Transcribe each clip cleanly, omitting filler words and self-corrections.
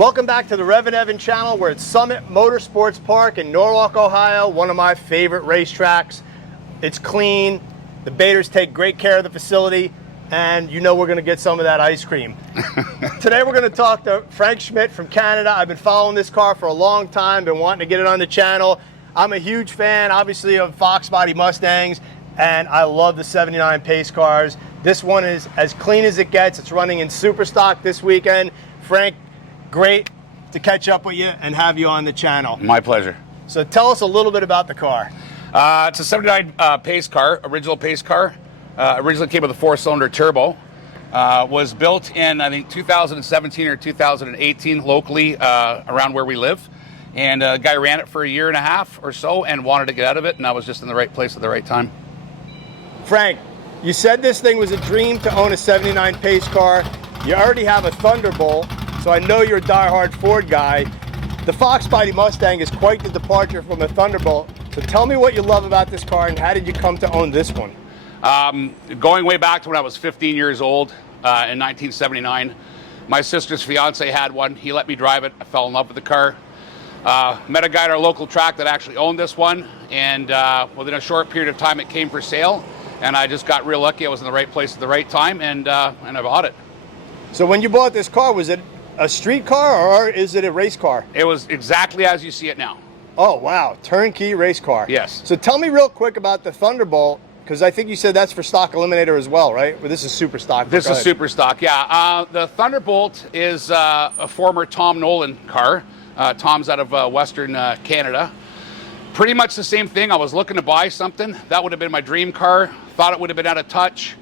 Welcome back to the Rev and Evan channel. We're at Summit Motorsports Park in Norwalk, Ohio, one of my favorite racetracks. It's clean, the baiters take great care of the facility, and you know we're gonna get some of that ice cream. Today we're gonna talk to Frank Schmidt from Canada. I've been following this car for a long time, been wanting to get it on the channel. I'm a huge fan, obviously, of Fox body Mustangs, and I love the 79 Pace cars. This one is as clean as it gets. It's running in super stock this weekend. Frank, great to catch up with you and have you on the channel. My pleasure. So tell us a little bit about the car. It's a 79 Pace car, original Pace car. Originally came with a 4-cylinder turbo. Was built in, I think, 2017 or 2018 locally around where we live. And a guy ran it for a year and a half or so and wanted to get out of it, and I was just in the right place at the right time. Frank, you said this thing was a dream to own a 79 Pace car. You already have a Thunderbolt, so I know you're a diehard Ford guy. The Fox body Mustang is quite the departure from a Thunderbolt. So tell me what you love about this car and how did you come to own this one? Going way back to when I was 15 years old in 1979, my sister's fiance had one. He let me drive it. I fell in love with the car. Met a guy at our local track that actually owned this one, and within a short period of time it came for sale, and I just got real lucky. I was in the right place at the right time, and I bought it. So when you bought this car, was it a street car or is it a race car? It was exactly as you see it now. Oh, wow. Turnkey race car. Yes. So tell me real quick about the Thunderbolt, because I think you said that's for stock eliminator as well, right? Well, this is super stock. This is super stock, yeah. The Thunderbolt is a former Tom Nolan car. Tom's out of Western Canada. Pretty much the same thing. I was looking to buy something. That would have been my dream car. Thought it would have been out of touch.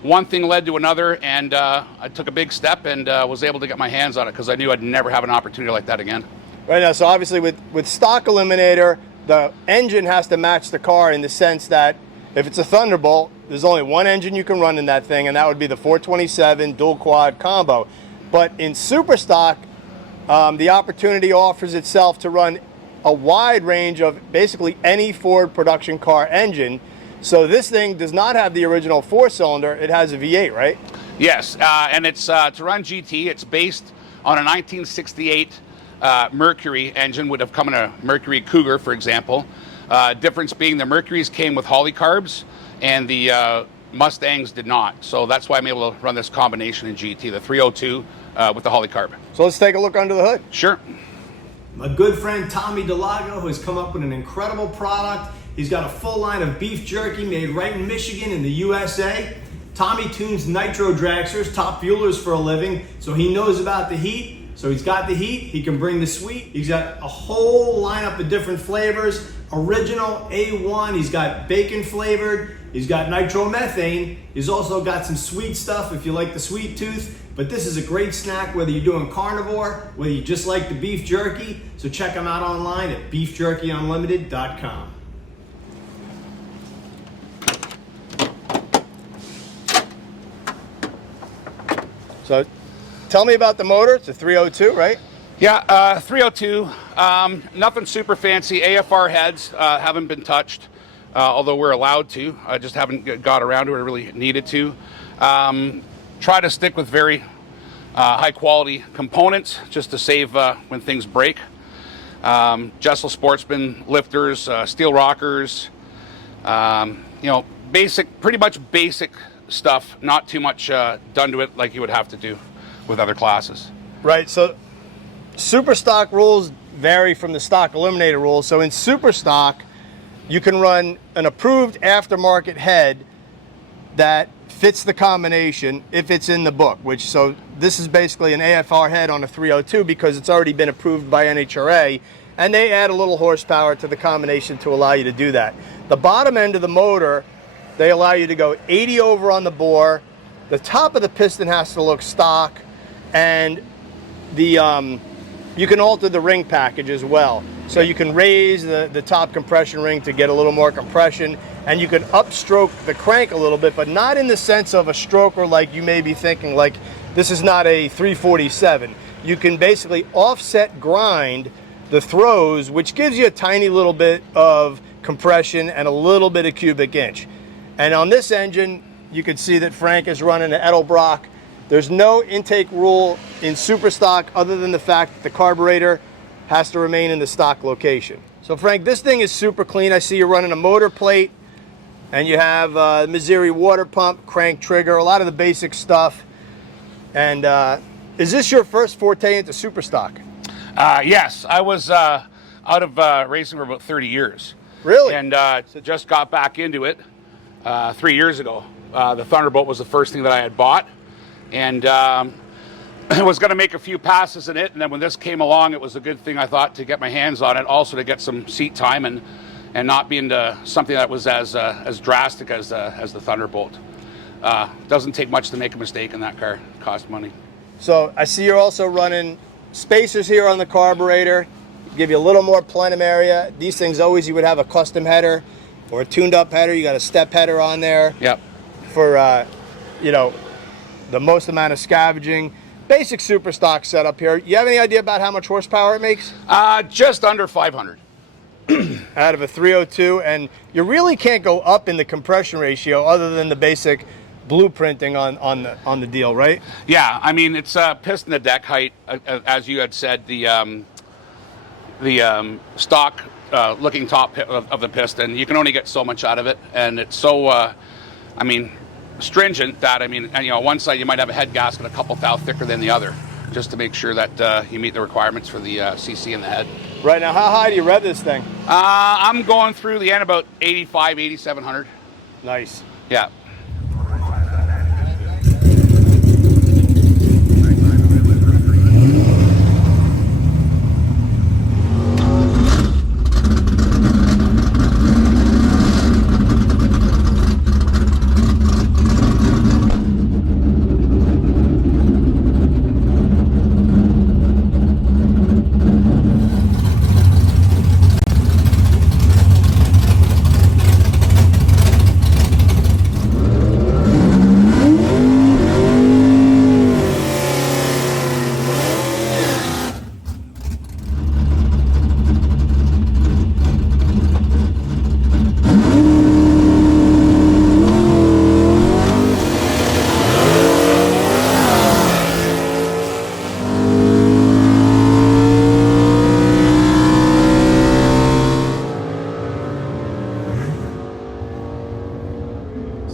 One thing led to another, and I took a big step and was able to get my hands on it because I knew I'd never have an opportunity like that again. Right now, so obviously with stock eliminator, the engine has to match the car in the sense that if it's a Thunderbolt, there's only one engine you can run in that thing, and that would be the 427 dual quad combo. But in super stock, the opportunity offers itself to run a wide range of basically any Ford production car engine. So this thing does not have the original 4-cylinder, it has a V8, right? Yes, and it's to run GT. It's based on a 1968 Mercury engine, would have come in a Mercury Cougar, for example. Difference being the Mercuries came with Holly carbs and the Mustangs did not. So that's why I'm able to run this combination in GT, the 302 with the Holly carb. So let's take a look under the hood. Sure. My good friend Tommy Delago has come up with an incredible product. He's got a full line of beef jerky made right in Michigan in the USA. Tommy tunes nitro dragsters, top fuelers for a living, so he knows about the heat. So he's got the heat, he can bring the sweet. He's got a whole lineup of different flavors. Original A1, he's got bacon flavored, he's got nitromethane. He's also got some sweet stuff if you like the sweet tooth. But this is a great snack whether you're doing carnivore, whether you just like the beef jerky. So check him out online at beefjerkyunlimited.com. So tell me about the motor. It's a 302, right? Yeah, 302. Nothing super fancy. AFR heads haven't been touched, although we're allowed to. I just haven't got around to it. I really needed to. Try to stick with very high quality components just to save when things break. Jessel Sportsman lifters, steel rockers, you know, basic, pretty much basic stuff. Not too much done to it like you would have to do with other classes. Right, so super stock rules vary from the stock eliminator rules. So in super stock, you can run an approved aftermarket head that fits the combination if it's in the book, which, so this is basically an AFR head on a 302 because it's already been approved by NHRA, and they add a little horsepower to the combination to allow you to do that. The bottom end of the motor, they allow you to go 80 over on the bore. The top of the piston has to look stock, and the you can alter the ring package as well. So you can raise the top compression ring to get a little more compression, and you can upstroke the crank a little bit, but not in the sense of a stroker like you may be thinking, like this is not a 347. You can basically offset grind the throws, which gives you a tiny little bit of compression and a little bit of cubic inch. And on this engine, you can see that Frank is running an Edelbrock There's no intake rule in super stock other than the fact that the carburetor has to remain in the stock location. So Frank, this thing is super clean. I see you're running a motor plate and you have Missouri water pump, crank trigger, a lot of the basic stuff. And is this your first forte into super stock? Yes, I was out of racing for about 30 years. Really? And just got back into it 3 years ago. The Thunderbolt was the first thing that I had bought. And I was going to make a few passes in it, and then when this came along, it was a good thing, I thought, to get my hands on it, also to get some seat time and not be into something that was as drastic as the Thunderbolt. Doesn't take much to make a mistake in that car. It costs money. So I see you're also running spacers here on the carburetor, give you a little more plenum area. These things always, you would have a custom header or a tuned up header. You got a step header on there. Yep. For, you know, the most amount of scavenging. Basic super stock setup here. You have any idea about how much horsepower it makes? Just under 500. Out of a 302, and you really can't go up in the compression ratio other than the basic blueprinting on the deal, right? Yeah, I mean, it's piston to deck height, as you had said. The stock looking top of the piston, you can only get so much out of it, and it's so, I mean, stringent that, I mean, and, you know, one side you might have a head gasket a couple thou thicker than the other, just to make sure that you meet the requirements for the CC in the head. Right, now how high do you rev this thing? I'm going through the end about 85, 8,700. Nice. Yeah.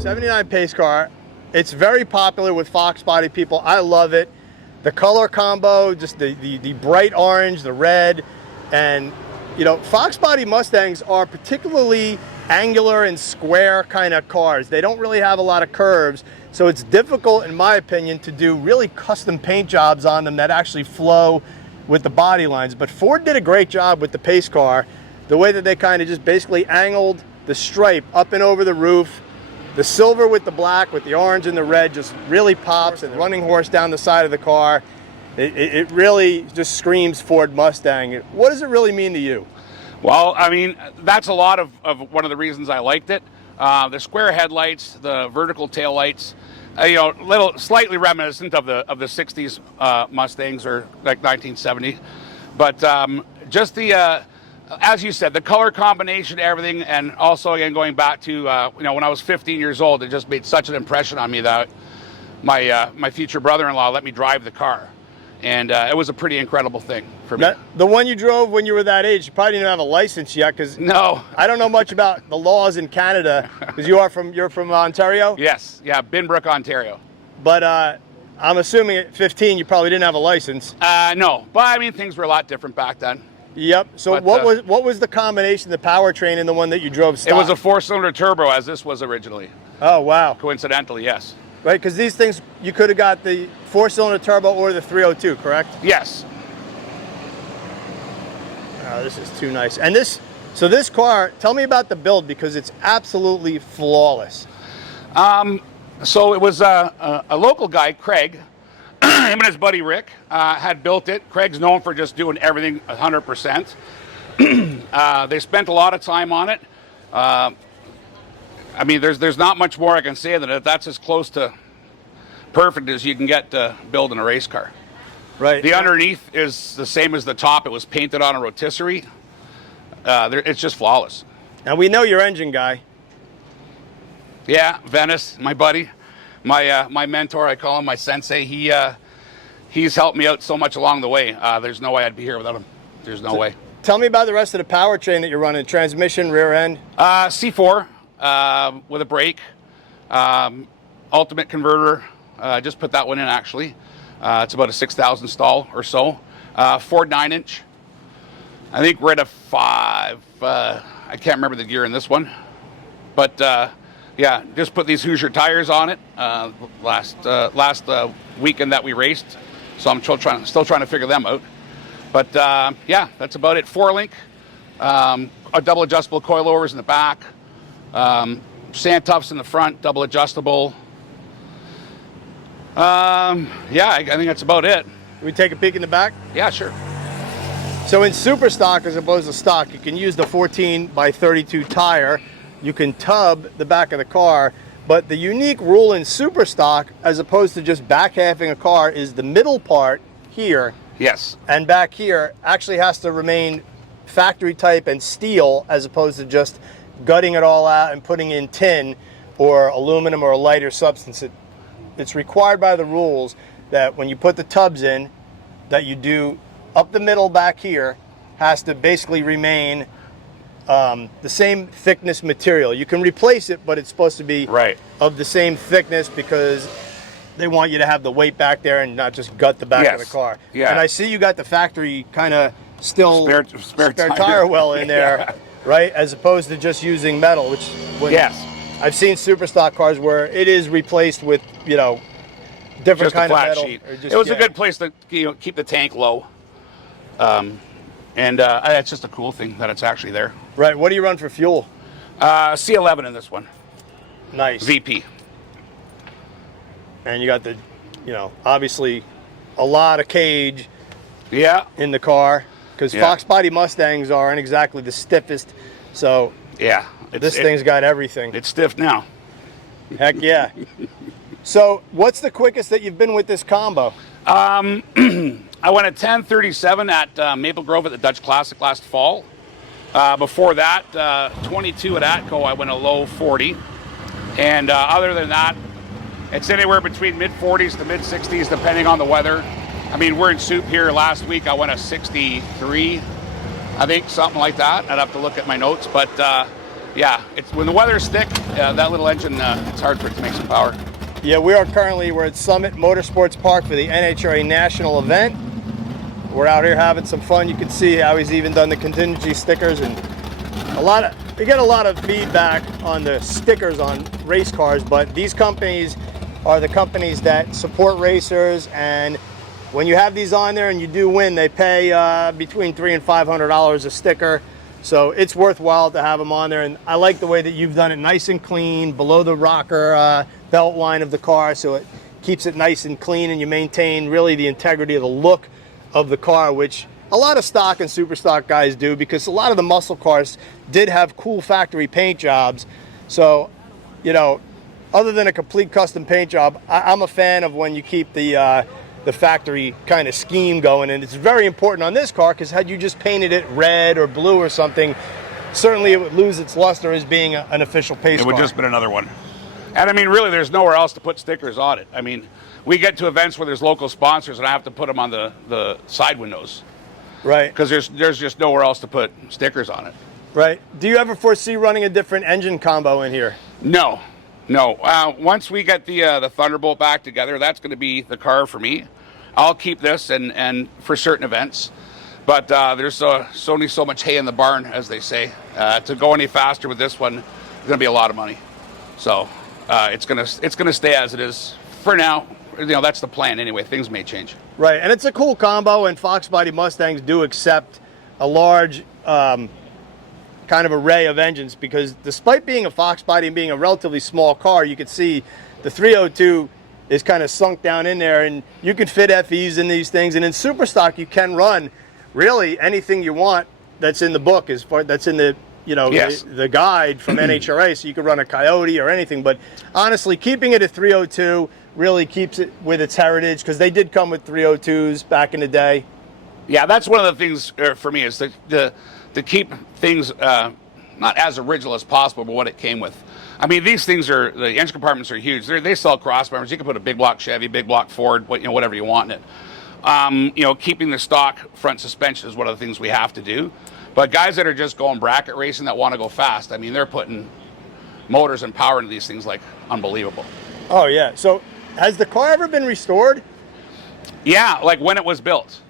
'79 Pace Car. It's very popular with Fox body people. I love it. The color combo, just the bright orange, the red, and you know, Fox body Mustangs are particularly angular and square kind of cars. They don't really have a lot of curves, so it's difficult, in my opinion, to do really custom paint jobs on them that actually flow with the body lines. But Ford did a great job with the Pace Car, the way that they kind of just basically angled the stripe up and over the roof. The silver with the black, with the orange and the red just really pops, and the running horse down the side of the car. It really just screams Ford Mustang. What does it really mean to you? Well, I mean, that's a lot of one of the reasons I liked it. The square headlights, the vertical tail lights, you know, slightly reminiscent of the 60s Mustangs, or like 1970. But just the, as you said, the color combination, everything, and also, again, going back to, you know, when I was 15 years old, it just made such an impression on me that my future brother-in-law let me drive the car. And it was a pretty incredible thing for me. Now, the one you drove when you were that age, you probably didn't have a license yet, because no, I don't know much about the laws in Canada, because you're from Ontario? Yes, yeah, Binbrook, Ontario. But I'm assuming at 15 you probably didn't have a license. No, but I mean, things were a lot different back then. Yep. So but, what was the combination, the powertrain, in the one that you drove stock? It was a 4-cylinder turbo, as this was originally. Oh, wow. Coincidentally, yes. Right, because these things, you could have got the 4-cylinder turbo or the 302, correct? Yes. Oh, this is too nice. And so this car, tell me about the build, because it's absolutely flawless. So it was a local guy, Craig, him and his buddy Rick had built it. Craig's known for just doing everything 100%. They spent a lot of time on it. I mean, there's not much more I can say than that. That's as close to perfect as you can get to building a race car. Right. The underneath is the same as the top. It was painted on a rotisserie. It's just flawless. Now, we know your engine guy. Yeah, Venice, my buddy. my mentor, I call him my sensei. He's helped me out so much along the way. There's no way I'd be here without him. There's no way. Tell me about the rest of the powertrain that you're running. Transmission, rear end? C4 with a brake. Ultimate converter. I just put that one in, actually. It's about a 6,000 stall or so. Ford 9-inch. I think we're at a 5. I can't remember the gear in this one. But yeah, just put these Hoosier tires on it last weekend that we raced. So I'm still trying to figure them out. But yeah, that's about it. 4-link, a double adjustable coilovers in the back, sand tufts in the front, double adjustable. Yeah, I think that's about it. Can we take a peek in the back? Yeah, sure. So in super stock as opposed to stock, you can use the 14 by 32 tire. You can tub the back of the car, but the unique rule in super stock as opposed to just back halving a car is the middle part here. Yes. And back here actually has to remain factory type and steel as opposed to just gutting it all out and putting in tin or aluminum or a lighter substance. It's required by the rules that when you put the tubs in, that you do up the middle back here has to basically remain the same thickness material. You can replace it, but it's supposed to be of the same thickness because they want you to have the weight back there and not just gut the back of the car. Yeah. And I see you got the factory kind of still spare tire well in there, right? As opposed to just using metal, which I've seen super stock cars where it is replaced with, you know, different just kind a of flat metal. sheet. It was a good place to keep the tank low. And it's just a cool thing that it's actually there. Right. What do you run for fuel? C11 in this one. Nice. VP. And you got the, you know, obviously a lot of cage in the car because Fox body Mustangs aren't exactly the stiffest. So this thing's got everything. It's stiff now. Heck yeah. So what's the quickest that you've been with this combo? I went at 10:37 at Maple Grove at the Dutch Classic last fall. Before that, 22 at Atco, I went a low 40. And other than that, it's anywhere between mid-40s to mid-60s, depending on the weather. I mean, we're in soup here. Last week, I went a 63, I think, something like that. I'd have to look at my notes. But, yeah, it's when the weather's thick, that little engine, it's hard for it to make some power. Yeah, we're at Summit Motorsports Park for the NHRA National event. We're out here having some fun. You can see how he's even done the contingency stickers, and we get a lot of feedback on the stickers on race cars, but these companies are the companies that support racers, and when you have these on there and you do win, they pay between $300 and $500 a sticker. So it's worthwhile to have them on there, and I like the way that you've done it nice and clean below the rocker belt line of the car, so it keeps it nice and clean, and you maintain really the integrity of the look of the car, which a lot of stock and super stock guys do, because a lot of the muscle cars did have cool factory paint jobs. So, you know, other than a complete custom paint job, I'm a fan of when you keep the factory kind of scheme going, and it's very important on this car because had you just painted it red or blue or something, certainly it would lose its luster as being an official pace car. It would just been another one. And I mean, really, there's nowhere else to put stickers on it. I mean, we get to events where there's local sponsors and I have to put them on the side windows. Right. Because there's just nowhere else to put stickers on it. Right. Do you ever foresee running a different engine combo in here? No. Once we get the Thunderbolt back together, that's going to be the car for me. I'll keep this and for certain events. But there's only so much hay in the barn, as they say. To go any faster with this one is going to be a lot of money. So it's gonna stay as it is for now. You know, that's the plan anyway. Things may change. Right, and it's a cool combo, and Fox body Mustangs do accept a large kind of array of engines, because despite being a Fox body and being a relatively small car, you can see the 302 is kind of sunk down in there, and you can fit FEs in these things. And in super stock, you can run really anything you want that's in the book, that's in the the guide from NHRA, so you could run a Coyote or anything. But honestly, keeping it at 302 really keeps it with its heritage, because they did come with 302s back in the day. Yeah, that's one of the things for me, is to keep things not as original as possible, but what it came with. I mean, these things are, the engine compartments are huge. They sell cross members. You can put a big block Chevy, big block Ford, whatever you want in it. Keeping the stock front suspension is one of the things we have to do. But guys that are just going bracket racing that want to go fast, I mean, they're putting motors and power into these things like unbelievable. Oh yeah. So has the car ever been restored? Yeah, like when it was built.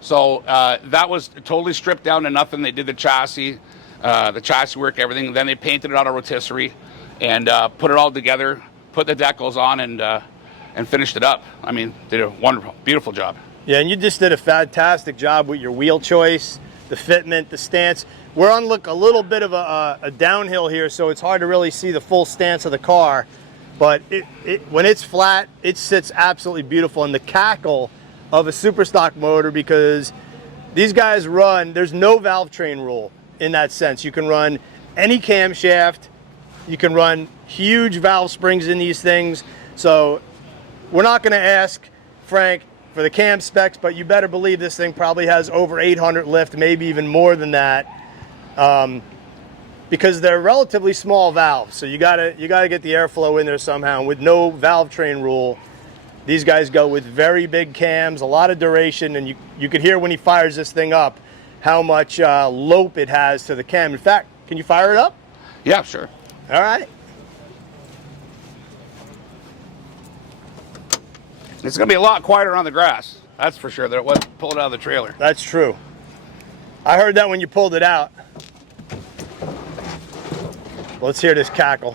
So that was totally stripped down to nothing. They did the chassis work, everything. Then they painted it on a rotisserie and put it all together, put the decals on, and finished it up. I mean, did a wonderful, beautiful job. Yeah, and you just did a fantastic job with your wheel choice, the fitment, the stance. We're on a little bit of a downhill here, so it's hard to really see the full stance of the car. But when it's flat, it sits absolutely beautiful. And the cackle of a super stock motor, because these guys run, there's no valve train rule in that sense. You can run any camshaft, you can run huge valve springs in these things. So we're not going to ask Frank for the cam specs, but you better believe this thing probably has over 800 lift, maybe even more than that, because they're relatively small valves. So you gotta get the airflow in there somehow. And with no valve train rule, these guys go with very big cams, a lot of duration, and you could hear when he fires this thing up how much lope it has to the cam. In fact, can you fire it up? Yeah, sure. All right. It's going to be a lot quieter on the grass. That's for sure. That it was pulled out of the trailer. That's true. I heard that when you pulled it out. Let's hear this cackle.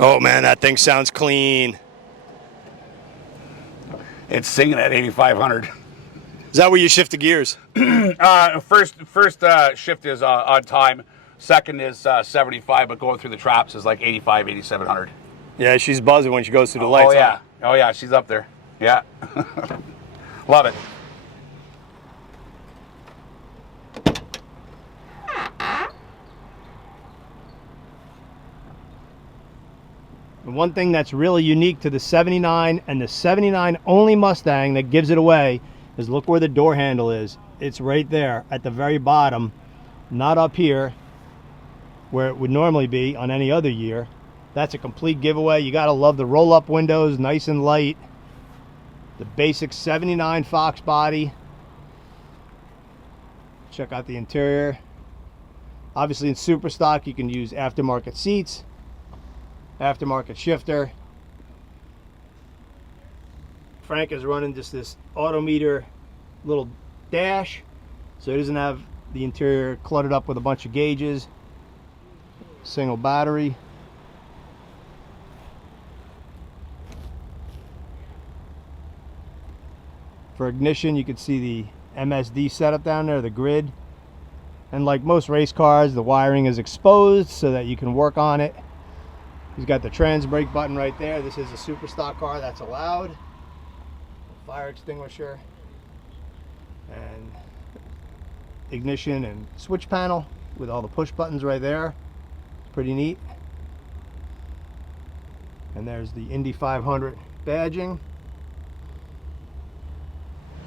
Oh man, that thing sounds clean. It's singing at 8,500. Is that where you shift the gears? First shift is on time. Second is 75, but going through the traps is like 85, 8,700. Yeah, she's buzzing when she goes through the lights. Oh yeah, oh yeah, she's up there. Yeah, love it. The one thing that's really unique to the 79 and the 79 only Mustang that gives it away is look where the door handle is. It's right there at the very bottom, not up here where it would normally be on any other year. That's a complete giveaway. You gotta love the roll-up windows, nice and light. The basic 79 Fox body. Check out the interior. Obviously in super stock you can use aftermarket seats, aftermarket shifter. Frank is running just this autometer little dash, so he doesn't have the interior cluttered up with a bunch of gauges. Single battery. For ignition, you can see the MSD setup down there, the grid. And like most race cars, the wiring is exposed so that you can work on it. He's got the trans brake button right there. This is a super stock car, that's allowed. Fire extinguisher. And ignition and switch panel with all the push buttons right there. Pretty neat. And there's the Indy 500 badging.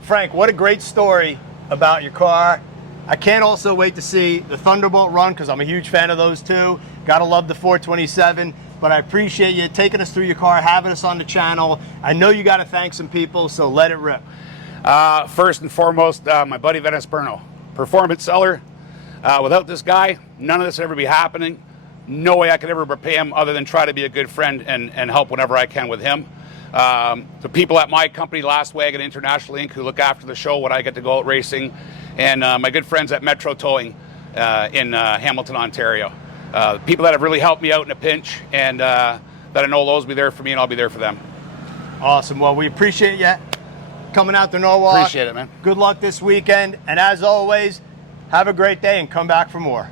Frank, what a great story about your car. I can't also wait to see the Thunderbolt run because I'm a huge fan of those too. Gotta love the 427, but I appreciate you taking us through your car, having us on the channel. I know you gotta thank some people, so let it rip. First and foremost, my buddy Venice Burno, performance seller. Without this guy, none of this would ever be happening. No way I could ever repay him other than try to be a good friend and help whenever I can with him. The people at my company, Last Wagon International Inc., who look after the show when I get to go out racing, and my good friends at Metro Towing in Hamilton, Ontario. People that have really helped me out in a pinch, and that I know those will be there for me and I'll be there for them. Awesome. Well, we appreciate you coming out to Norwalk. Appreciate it, man. Good luck this weekend. And as always, have a great day and come back for more.